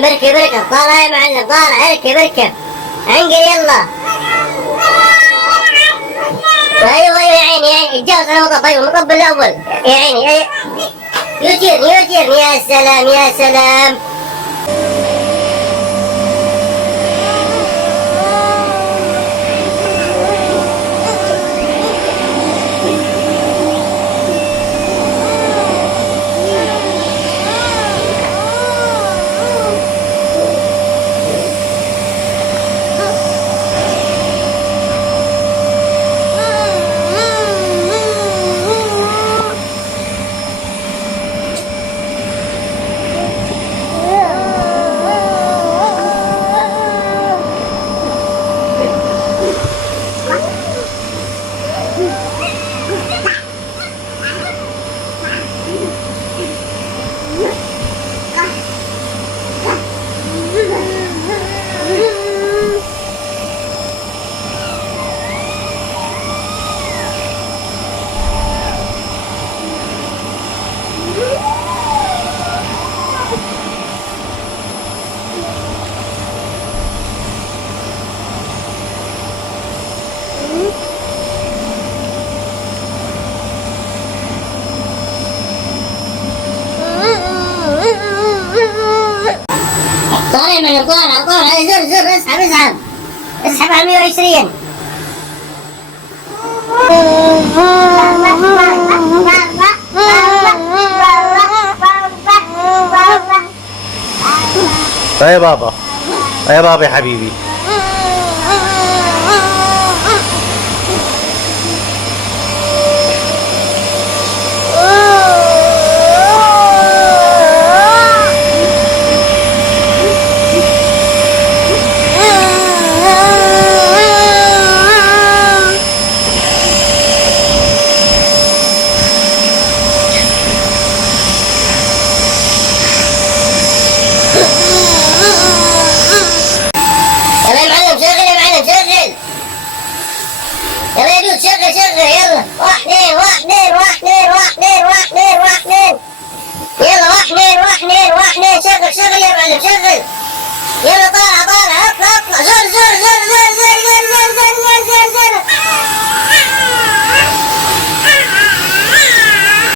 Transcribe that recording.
معلم اركب اركب، طالع يا معلم طالع، اركب اركب انقل يلا. ايوه يا عيني يا عيني، اتجاوز على المطب. ايوه المطب الاول يا عيني. يوتيرن يوتيرن، يا سلام يا سلام. طالع معلم طالع طالع، زر زر، اسحب اسحب اسحب على 120. يا بابا يا بابا يا حبيبي. يلا يا معلم شغل، يا معلم شغل. يلا يا دود شغل شغل، يلا. واحد اثنين واحد اثنين واحد اثنين واحد اثنين واحد اثنين واحد اثنين. يلا واحد اثنين واحد اثنين واحد اثنين، شغل شغل يا معلم شغل. يلا طالع طالع.